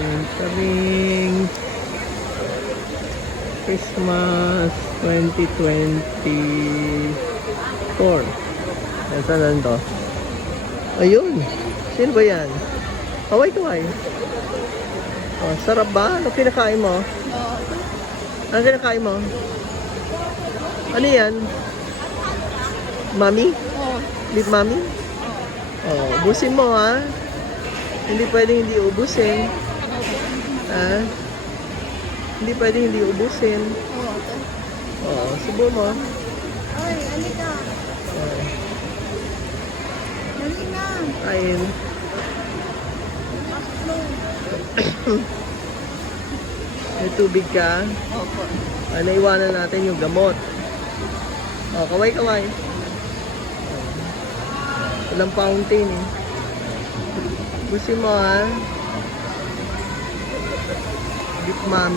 Meron kaming Christmas 2024. Saan na to? Ayun. Sino ba yan? Kaway-kaway. Oh, sarap ba? Ano kinakain mo? Ano kinakain mo? Ano yan? Mami? Beef mami? Oh, ubusin mo ha. Hindi pwedeng hindi ubusin. Ha? Hindi pwedeng hindi ubusin. Oh, subo mo. Oy, alika. Oh, Dali na. kain. May tubig ka. Opo. Naiwanan natin yung gamot. Oh, kaway-kaway. Walang fountain eh. Gusto mo ha? Beef mami.